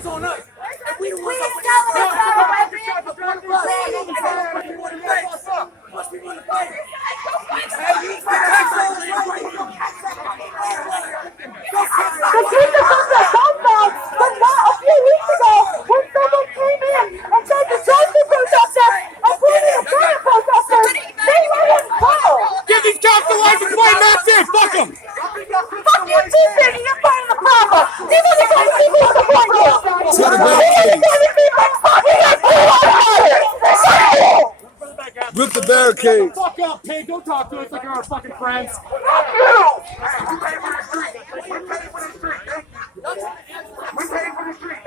hands on us. And we the ones Please that tell them it's not a weapon. push people in the face. Hey, you protect us. The people from the compound, but not a few weeks ago when someone came in and tried to join the protesters and pointed a gun at protesters, they let him go. Give these cops the license plate, that's it. Fuck them. Fuck you too, Biggie. You're part of the problem. These are the kind of people who support you. To the These are the kind of people fucking got Rip the barricade. Fuck up, pig. Don't talk to us like you're our fucking friends. Fuck you.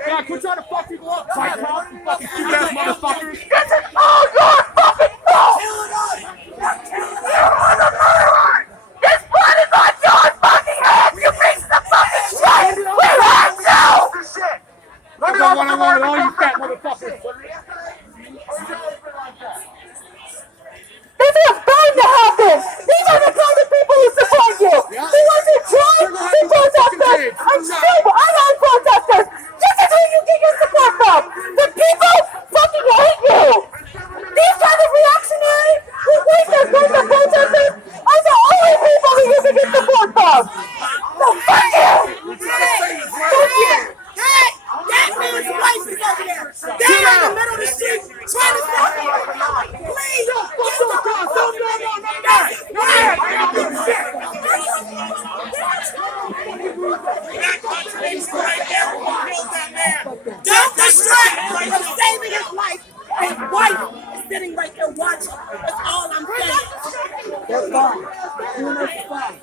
Yeah, quit trying to fuck people up, fight cops, you fucking stupid ass motherfuckers. This is all your fucking fault. You're on the murderer. This blood is on your fucking hands. You piece of fucking shit. We have to. I got one on one with all you fat motherfuckers. This is bound to happen. These are the kind of people who support you. The ones who tried to protest us and still unarmed protesters. This is who you get your support from. The people fucking hate you. These kind of reactionaries who wait their guns at protesters are the only people who you can get support from. So fuck you. Fuck you. Hey, that man's wife is over there. They're in the middle of the street trying to stop me. Please, fuck those guys. Don't distract from saving his life. His wife is sitting right there watching. That's all I'm saying. That's fine. Doing this is fine.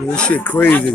This shit crazy.